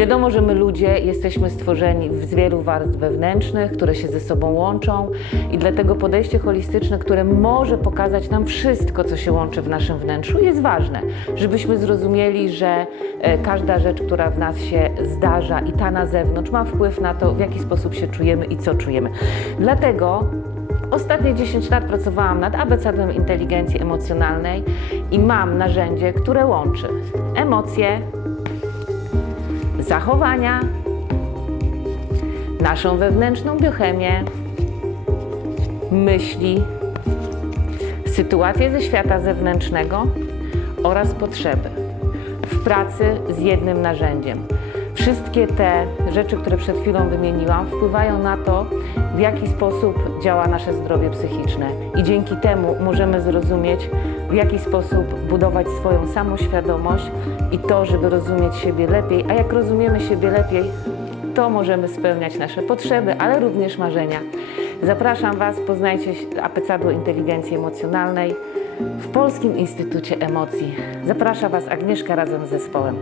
Wiadomo, że my ludzie jesteśmy stworzeni z wielu warstw wewnętrznych, które się ze sobą łączą i dlatego podejście holistyczne, które może pokazać nam wszystko, co się łączy w naszym wnętrzu, jest ważne, żebyśmy zrozumieli, że e, każda rzecz, która w nas się zdarza i ta na zewnątrz ma wpływ na to, w jaki sposób się czujemy i co czujemy. Dlatego Ostatnie 10 lat pracowałam nad abecadłem inteligencji emocjonalnej i mam narzędzie, które łączy emocje, zachowania, naszą wewnętrzną biochemię, myśli, sytuacje ze świata zewnętrznego oraz potrzeby w pracy z jednym narzędziem. Wszystkie te rzeczy, które przed chwilą wymieniłam, wpływają na to, w jaki sposób działa nasze zdrowie psychiczne. I dzięki temu możemy zrozumieć, w jaki sposób budować swoją samoświadomość i to, żeby rozumieć siebie lepiej. A jak rozumiemy siebie lepiej, to możemy spełniać nasze potrzeby, ale również marzenia. Zapraszam Was, poznajcie apecadło inteligencji emocjonalnej w Polskim Instytucie Emocji. Zaprasza Was Agnieszka razem z zespołem.